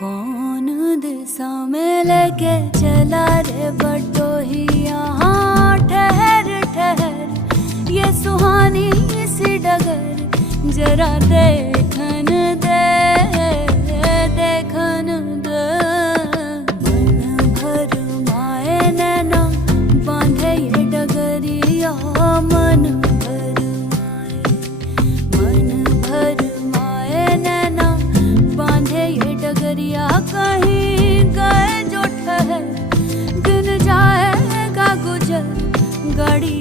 कौन दिशा में लेके चला रे बटोही, यहाँ ठहर ठहर ये सुहानी सी डगर जरा देखन दे, देखन दे। मन भर माए नैना बांधे ये डगरिया, मन भर माए, मन भर माए नैना बांधे ये डगरिया। कहीं गए जो ठहर दिन जाएगा गुजर गाड़ी